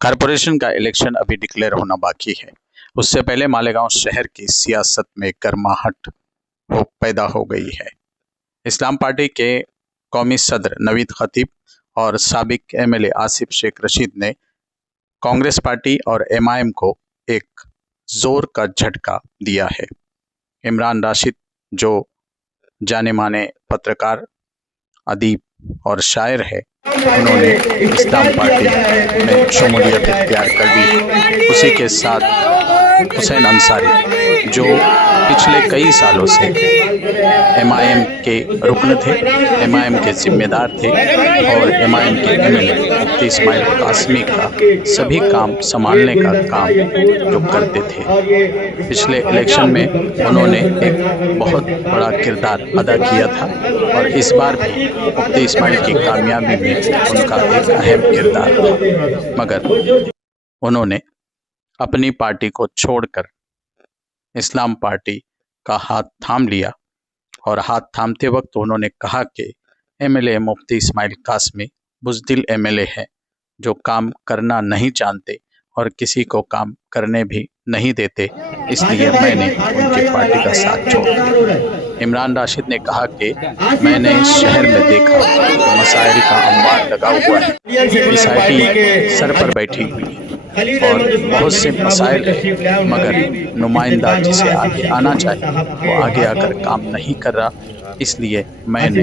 Corporation का election अभी declare होना बाकी है। उससे पहले मालेगांव शहर की सियासत में गर्माहट पैदा हो गई है। इस्लाम पार्टी के कौमी सदर नवीद खतीब और साबिक एमएलए आसिफ शेख रशीद ने कांग्रेस पार्टी और एमआईएम को एक जोर का झटका दिया है। इमरान राशिद, जो जाने माने पत्रकार, अदीब और शायर है, उन्होंने इस्लाम पार्टी में शमूलियत इख्तियार कर दी। उसी के साथ हुसैन अंसारी, जो पिछले कई सालों से एमआईएम के रुकन थे, एमआईएम के जिम्मेदार थे और एमआईएम के एमएलए मुफ्ती इस्माइल कासमी का सभी काम संभालने का काम जो करते थे। पिछले इलेक्शन में उन्होंने एक बहुत बड़ा किरदार अदा किया था और इस बार भी मुफ्ती इस्माइल की कामयाबी में उनका एक अहम किरदार था, मगर उन्होंने अपनी पार्टी को छोड़कर इस्लाम पार्टी का हाथ थाम लिया और हाथ थामते वक्त उन्होंने कहा कि एमएलए मुफ्ती इस्माइल कासमी बुज़दिल एमएलए है, जो काम करना नहीं जानते और किसी को काम करने भी नहीं देते, इसलिए मैंने उनकी पार्टी का साथ छोड़ दिया। इमरान राशिद ने कहा कि मैंने इस शहर में देखा मसाइल का अंबार लगा हुआ है, सोसाइटी सर पर बैठी हुई है और बहुत से मसाइल है, मगर नुमाइंदा जिसे आगे आना चाहिए वो आगे आकर काम नहीं कर रहा। इसलिए मैंने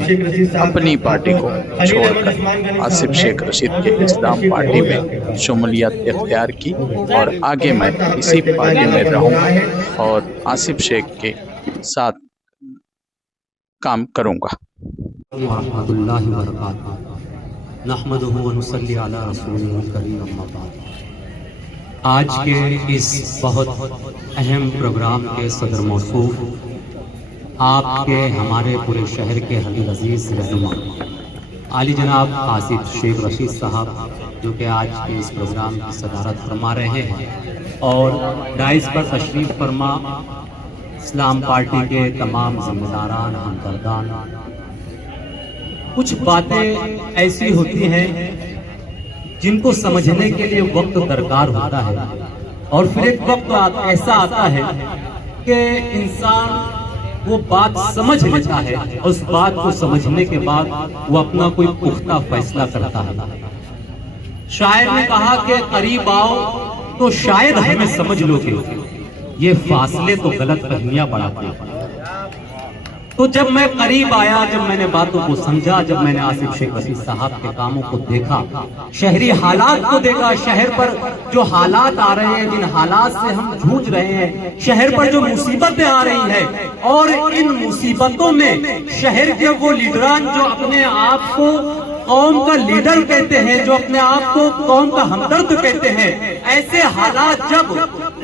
अपनी पार्टी को छोड़कर आसिफ शेख रशीद के इस्लाम पार्टी में शमूलियत इख्तियार की और आगे मैं इसी पार्टी में रहूँगा और आसिफ शेख के साथ काम करूँगा। आज के इस बहुत अहम प्रोग्राम के सदर मौसूफ आपके हमारे पूरे शहर के हबीब अजीज रहनुमा आली जनाब आसिफ शेख रशीद साहब, जो कि आज के इस प्रोग्राम की सदारत फरमा रहे हैं, और डाइस पर तशरीफ फरमा इस्लाम पार्टी के तमाम जिम्मेदारान, हमदर्दान। कुछ बातें ऐसी होती हैं जिनको समझने के लिए वक्त दरकार होता है, और फिर एक वक्त ऐसा आता है कि इंसान वो बात समझ लेता है और उस बात को समझने के बाद वो अपना कोई पुख्ता फैसला करता है। शायर ने कहा कि करीब आओ तो शायद हमें समझ लोगे, ये फासले तो गलत फहमियां बढ़ाते हैं। तो जब मैं करीब आया, जब मैंने बातों को समझा, जब मैंने आसिफ शेख रशीद साहब के कामों को देखा, शहरी हालात को देखा, शहर पर जो हालात आ रहे हैं, जिन हालात से हम जूझ रहे हैं, शहर पर जो मुसीबतें आ रही हैं, और इन मुसीबतों में शहर के वो लीडरान जो अपने आप को कौम का लीडर कहते हैं, जो अपने आप को कौम का हमदर्द कहते हैं, ऐसे हालात जब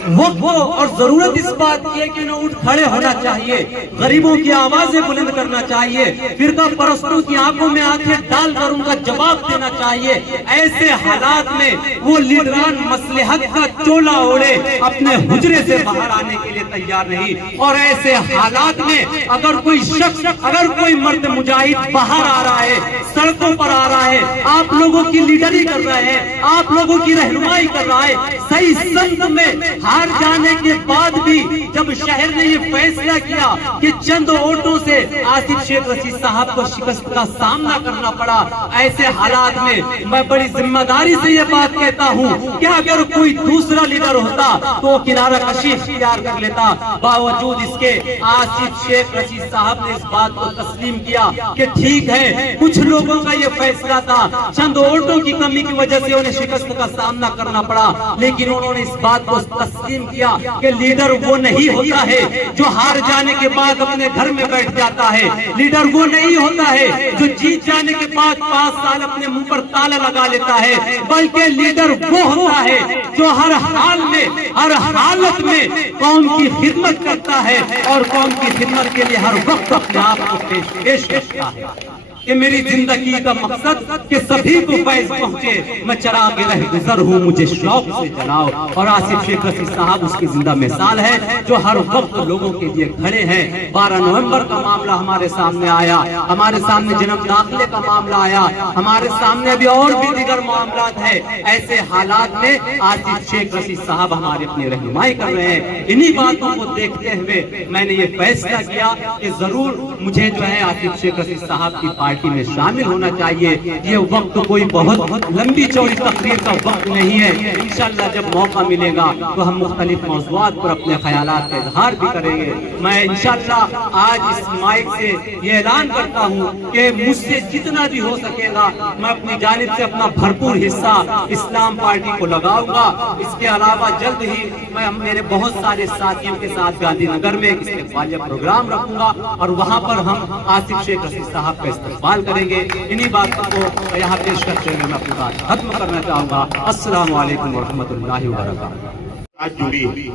वक्त हो और जरूरत इस बात की है कि उन्हें उठ खड़े होना चाहिए, गरीबों की आवाजें बुलंद करना चाहिए, फिरका परस्तों की आंखों में आंखें डालकर उनका जवाब देना चाहिए, ऐसे हालात में वो लीडरान मसलहत का चोला ओढ़े अपने हुजरे से बाहर आने के लिए तैयार नहीं। और ऐसे हालात में अगर कोई शख्स, अगर कोई मर्द मुजाहिद बाहर आ रहा है, सड़कों पर आ रहा है, आप लोगों की लीडरी कर रहे हैं, आप लोगों की रहनुमाई कर रहा है, सही संग में हार जाने के बाद भी जब शहर ने ये फैसला किया कि चंद वोटों से आसिफ शेख रशीद साहब को शिकस्त का सामना करना पड़ा, ऐसे हालात में मैं बड़ी जिम्मेदारी से ये बात कहता हूँ कि अगर कोई दूसरा लीडर होता तो वो किनारा कशी इख्तियार कर लेता। बावजूद इसके आसिफ शेख रशीद साहब ने इस बात को तस्लीम किया कि ठीक है, कुछ लोगों का ये फैसला था, चंद वोटों की कमी की वजह से उन्हें शिकस्त का सामना करना पड़ा, लेकिन उन्होंने इस बात को तस्लीम किया कि लीडर वो नहीं होता है जो हार जाने के बाद अपने घर में बैठ जाता है, लीडर वो नहीं होता है जो जीत जाने के बाद 5 साल अपने मुंह पर ताला लगा लेता है, बल्कि लीडर वो होता है जो हर हाल में, हर हालत में कौम की खिदमत करता है और कौम की खिदमत के लिए हर वक्त अपने आप को पेश करता है। कि मेरी जिंदगी का मकसद कि सभी को फैज पहुंचे, मैं चराग रह गुजर हूँ, मुझे शौक से जलाओ। और आसिफ शेख रशीद साहब उसकी जिंदा मिसाल है, जो हर वक्त लोगों के लिए खड़े हैं। 12 नवंबर का मामला हमारे सामने आया, हमारे सामने जन्म दाखिले का मामला आया, हमारे सामने अभी और भी दीगर मामला है। ऐसे हालात में आसिफ शेख रशीद साहब हमारे अपनी रहनुमाई कर रहे हैं। इन्हीं बातों को देखते हुए मैंने ये फैसला किया कि जरूर मुझे जो है आसिफ शेख रशीद साहब की पार्टी में शामिल होना चाहिए। ये वक्त कोई बहुत लंबी चौड़ी तकरीर का वक्त नहीं है। इंशाल्लाह जब मौका मिलेगा तो हम मुख्तलिफ मौज़ूआत पर अपने ख्यालात का इजहार भी करेंगे। मैं इंशाल्लाह आज इस माइक से ये ऐलान करता हूँ कि मुझसे जितना भी हो सकेगा मैं अपनी जानिब से अपना भरपूर हिस्सा इस्लाम पार्टी को लगाऊंगा। इसके अलावा जल्द ही मैं मेरे बहुत सारे साथियों के साथ गांधीनगर में एक इस्तेक़बालिया प्रोग्राम रखूंगा और वहां पर हम आसिफ शेख रशीद साहब का इस्तेक़बाल करेंगे। इन्हीं बातों को यहाँ पेश करते हुए मैं अपनी बात खत्म करना चाहूंगा। अस्सलामु अलैकुम वरहमतुल्लाहि वबरकातुहू। आज जुड़ी,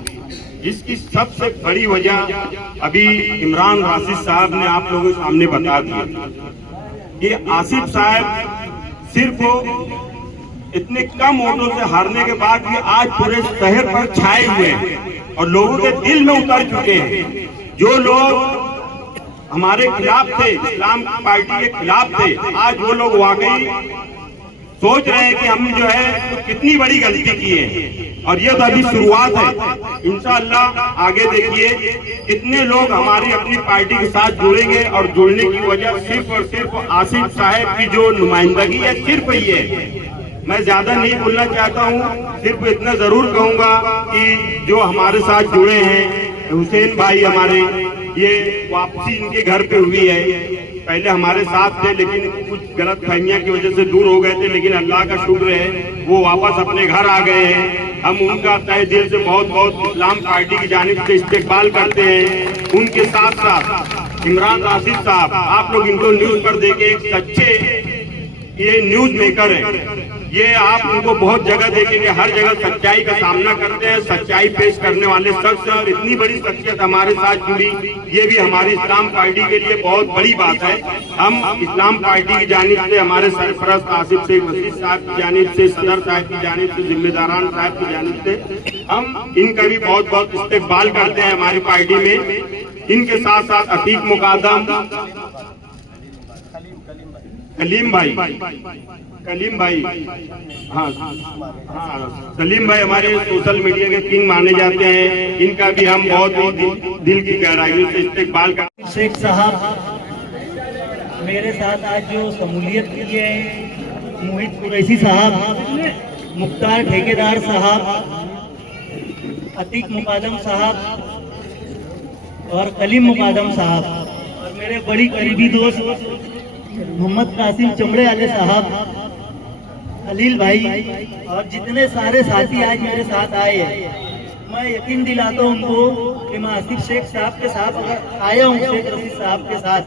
जिसकी सबसे बड़ी वजह अभी इमरान राशिद साहब ने आप लोगों के सामने बता दिया कि आसिफ साहब सिर्फ इतने कम वोटों से हारने के बाद भी आज पूरे शहर पर छाए हुए हैं और लोगों के दिल में उतर चुके हैं। जो लोग हमारे खिलाफ थे, इस्लाम पार्टी के खिलाफ थे, आज वो लोग वाकई सोच रहे हैं कि हम जो है तो कितनी बड़ी गलती की है। और ये तो अभी शुरुआत है। इंशाअल्लाह आगे देखिए कितने लोग हमारी अपनी पार्टी के साथ जुड़ेंगे और जुड़ने की वजह सिर्फ और सिर्फ आसिफ साहब की जो नुमाइंदगी है सिर्फ ये है। मैं ज्यादा नहीं बोलना चाहता हूँ, सिर्फ इतना जरूर कहूंगा कि जो हमारे साथ जुड़े हैं हुसैन भाई हमारे, ये वापसी इनके घर पे हुई है। पहले हमारे साथ थे लेकिन कुछ गलत फहमियां की वजह से दूर हो गए थे, लेकिन अल्लाह का शुक्र है वो वापस अपने घर आ गए हैं। हम उनका तहे दिल से बहुत बहुत इस्लाम पार्टी की जानिब से इस्तेकबाल करते हैं। उनके साथ साथ इमरान राशिद साहब, आप लोग इनको न्यूज पर देखे, एक सच्चे ये न्यूज मेकर है। ये आप उनको बहुत जगह देखेंगे, हर जगह सच्चाई का सामना करते हैं, सच्चाई पेश करने वाले शख्स। और इतनी बड़ी शख्सियत हमारे साथ जुड़ी, ये भी हमारी इस्लाम पार्टी के लिए बहुत बड़ी बात है। हम इस्लाम पार्टी की जानिब से, हमारे सरपरस्त आसिफ शेख रशीद साहब की जानिब से, सदर साहब की जानिब से, जिम्मेदारान साहब की जानिब से हम इनका भी बहुत बहुत इस्तेकबाल करते हैं हमारी पार्टी में। इनके साथ साथ अतीक मुकादम, कलीम भाई, हाँ सलीम भाई हमारे सोशल मीडिया के किंग माने जाते हैं। इनका भी हम बहुत दिल की गहराइयों से इस्तेकबाल करते हैं। शेख साहब मेरे साथ आज जो शमूलियत की है, मोहित कुरैशी साहब, मुख्तार ठेकेदार साहब, अतीक मुकादम साहब और कलीम मुकादम साहब, और मेरे बड़ी करीबी दोस्त मोहम्मद कासिम चमड़े वाले साहब, खलील भाई और जितने सारे साथी आज मेरे साथ आए हैं, मैं यकीन दिलाता हूँ उनको कि मैं आसिफ शेख साहब के साथ अगर आया हूँ, शेख रशीद साहब के साथ,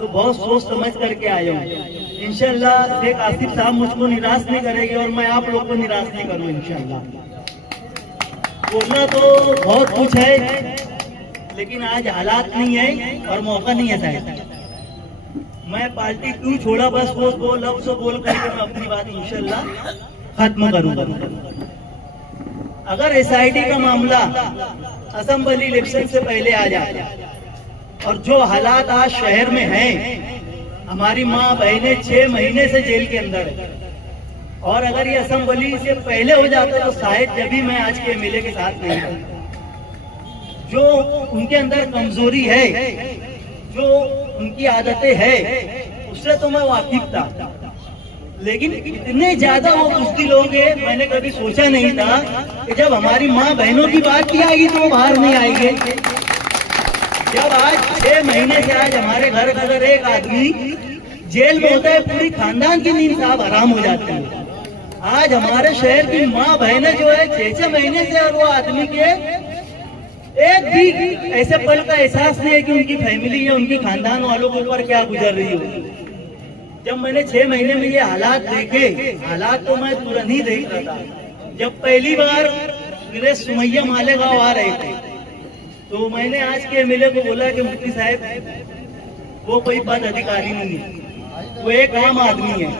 तो बहुत सोच समझ करके आया हूँ। इंशाल्लाह शेख आसिफ साहब मुझको निराश नहीं करेंगे और मैं आप लोग को निराश नहीं करूँ इंशाल्लाह। बोलना तो बहुत कुछ है लेकिन आज हालात नहीं है और मौका नहीं है शायद। मैं पार्टी क्यों छोड़ा, बस वो दो लफ्ज़ बोल करके मैं अपनी बात इंशाल्लाह खत्म करूंगा। अगर SIT का मामला असेंबली इलेक्शन से पहले आ जाए और जो हालात आज शहर में हैं, हमारी माँ बहनें 6 महीने से जेल के अंदर है, और अगर ये असेंबली से पहले हो जाता तो शायद जब भी मैं आज के MLA के साथ नहीं था। जो उनके अंदर कमजोरी है, जो उनकी आदतें हैं, उससे तो मैं वाकिफ था, लेकिन इतने ज्यादा वो बुज़दिल होंगे मैंने कभी सोचा नहीं था कि जब हमारी माँ बहनों की बात की आएगी तो वो बाहर नहीं आएंगे। जब आज 6 महीने से आज हमारे घर का अगर एक आदमी जेल में होता है, पूरी खानदान की नींद साहब हराम हो जाती है। आज हमारे शहर की माँ बहनें जो है 6-6 महीने से, और वो आदमी के एक भी ऐसे पल का एहसास नहीं है कि उनकी फैमिली या उनकी खानदान वालों के ऊपर क्या गुजर रही हो। जब मैंने 6 महीने में ये हालात देखे, हालात तो मैं तुरंत ही देख रहा था। जब पहली बार मेरे सुमैया मालेगांव आ रहे थे तो मैंने आज के MLA को बोला कि मुफ्ती साहब वो कोई पद अधिकारी नहीं है, वो एक आम आदमी है।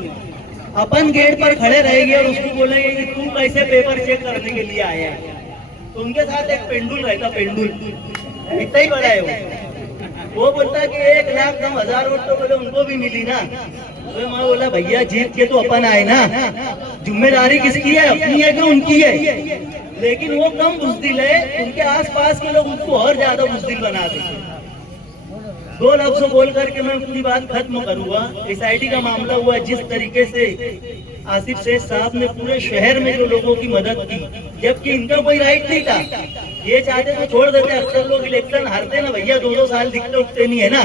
अपन गेट पर खड़े रहेंगे और उसको बोलेंगे कि तू कैसे पेपर चेक करने के लिए आया है, तो उनके साथ एक पेंडुल रहता, पेंडुल इतना ही बड़ा है वो बोलता कि 1,00,000 वोट तो बोले उनको भी मिली ना। तो मैं बोला भैया जीत के तो अपन आए ना, जिम्मेदारी किसकी है, अपनी है कि उनकी है। लेकिन वो कम बुज़दिल है, उनके आसपास के लोग उनको और ज्यादा बुज़दिल बना देते। 2 लफ्ज़ बोल करके मैं अपनी बात खत्म करूंगा। SIT का मामला हुआ, जिस तरीके से आसिफ शेख साहब ने पूरे शहर में जो लोगों की मदद की, जबकि इनका कोई राइट नहीं था। ये चाहते तो छोड़ देते, अक्सर लोग इलेक्शन हारते ना भैया, 2-2 साल दिखते उठते नहीं है ना।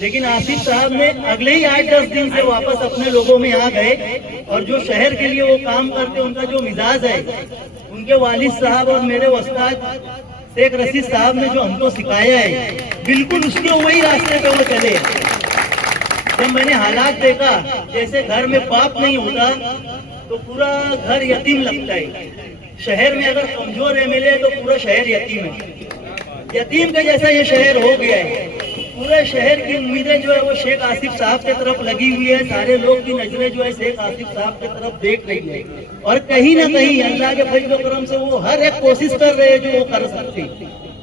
लेकिन आसिफ साहब ने अगले ही 8-10 दिन से वापस अपने लोगों में आ गए, और जो शहर के लिए वो काम करते, उनका जो मिजाज है, उनके वालिद साहब और मेरे उस्ताद शेख रशीद साहब ने जो हमको सिखाया है, बिल्कुल उसके वही रास्ते पे वो चले। जब मैंने हालात देखा, जैसे घर में बाप नहीं होता तो पूरा घर यतीम लगता है। शहर में अगर कमजोर MLA है तो पूरा शहर यतीम है। यतीम का जैसा ये शहर हो गया है। पूरे शहर की उम्मीदें जो है वो शेख आसिफ साहब की तरफ लगी हुई है। सारे लोग की नजरें जो है शेख आसिफ साहब की तरफ देख रही है, और कहीं ना कहीं अल्लाह के फजल करम से वो हर एक कोशिश कर रहे हैं जो वो कर सकते।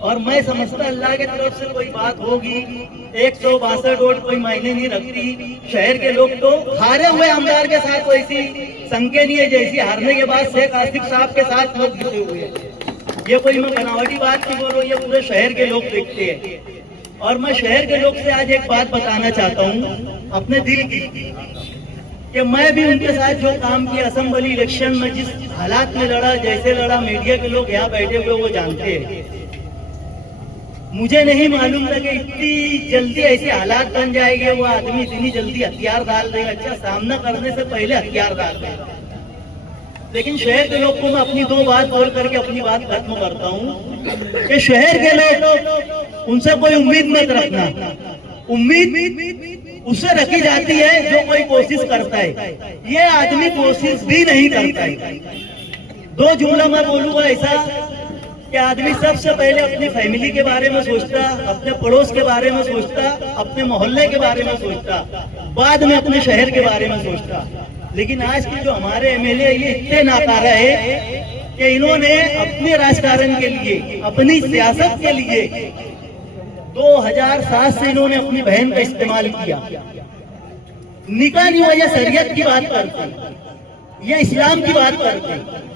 और मैं समझता अल्लाह की तरफ से कोई बात होगी। 162 वोट कोई मायने नहीं रखती। शहर के लोग तो हारे हुए आमदार के साथ वैसी संख्या नहीं है जैसी हारने के बाद शेख आसिफ साहब के साथ लोग जुटे हुए हैं। ये कोई मैं बनावटी बात नहीं बोल रहा हूँ, ये पूरे शहर के लोग देखते हैं। और मैं शहर के लोग से आज एक बात बताना चाहता हूँ अपने दिल की, कि मैं भी उनके साथ जो काम किया, असेंबली इलेक्शन में जिस हालात में लड़ा, जैसे लड़ा, मीडिया के लोग यहाँ बैठे हुए वो जानते हैं। मुझे नहीं मालूम था कि इतनी जल्दी ऐसे हालात बन जाएंगे, वो आदमी इतनी जल्दी हथियार डाल देगा। अच्छा, सामना करने से पहले हथियार डाल देगा। लेकिन शहर के लोग को मैं अपनी 2 बात बोल करके अपनी बात खत्म करता हूँ कि शहर के लोग, उनसे कोई उम्मीद मत रखना। उम्मीद उससे रखी जाती है जो कोई कोशिश करता है। ये आदमी कोशिश भी नहीं करता है। 2 जुमला मैं बोलूंगा ऐसा कि आदमी सबसे पहले अपनी फैमिली के बारे में सोचता, अपने पड़ोस के बारे में सोचता, अपने मोहल्ले के बारे में सोचता, बाद में अपने शहर के बारे में सोचता। लेकिन आज के जो हमारे MLA ये इतने नाकारा है कि इन्होंने अपने राजकारण के लिए, अपनी सियासत के लिए 2007 से इन्होंने अपनी बहन का इस्तेमाल किया। निकाह नहीं हुआ, ये शरीयत की बात करते, ये इस्लाम की बात करते।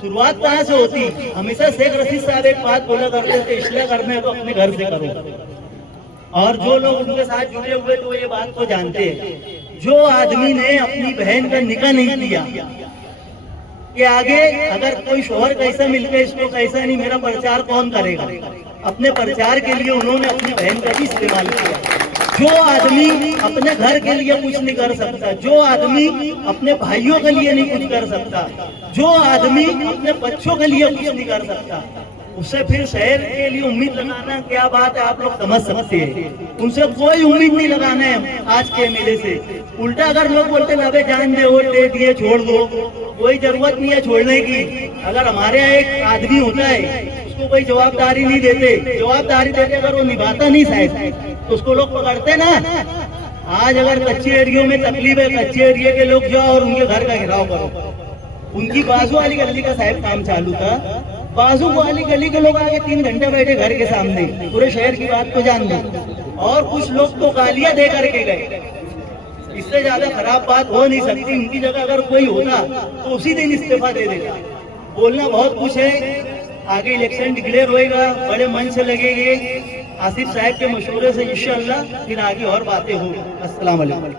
शुरुआत कहाँ से होती? हमेशा शेख रशीद साहब एक बात बोला करते थे, इस्लाह करने को अपने घर से करो। और जो लोग उनके साथ जुड़े हुए तो ये बात को जानते हैं। जो आदमी ने अपनी बहन का निकाह नहीं किया, कि आगे अगर कोई शोहर कैसा मिलके इसको कैसा नहीं, मेरा प्रचार कौन करेगा? अपने प्रचार के लिए उन्होंने अपनी बहन का भी इस्तेमाल किया। जो आदमी अपने घर के लिए कुछ नहीं कर सकता, जो आदमी अपने भाइयों के लिए नहीं कुछ कर सकता, जो आदमी अपने बच्चों के लिए कुछ नहीं कर सकता, उससे फिर शहर के लिए उम्मीद लगाना क्या बात है, आप लोग समझ सकते हैं। उनसे कोई उम्मीद नहीं लगाना है आज के MLA से। उल्टा अगर लोग बोलते लबे जान दे, वोट दे दिए, छोड़ दो, कोई जरूरत नहीं है छोड़ने की। अगर हमारे यहाँ एक आदमी होता है, उसको कोई जवाबदारी नहीं देते, जवाबदारी देते अगर वो निभाता नहीं शायद, तो उसको लोग पकड़ते ना। आज अगर कच्चे एरियो में तकलीफ है, कच्चे एरिया के लोग जाओ और उनके घर का घेराव करो। उनकी बाजू वाली गली का साहब काम चालू था, बाजू वाली गली के लोग आगे 3 घंटे बैठे घर के सामने, पूरे शहर की बात को जान दो। और कुछ लोग तो गालियां दे करके गए। इससे ज्यादा खराब बात हो नहीं सकती। उनकी जगह अगर कोई होता तो उसी दिन इस्तीफा दे देगा। बोलना बहुत कुछ है, आगे इलेक्शन डिक्लेयर होएगा, बड़े मन से लगेंगे। आसिफ साहब के मशवरे से इंशाअल्लाह फिर आगे और बातें होंगी। अस्सलाम वालेकुम।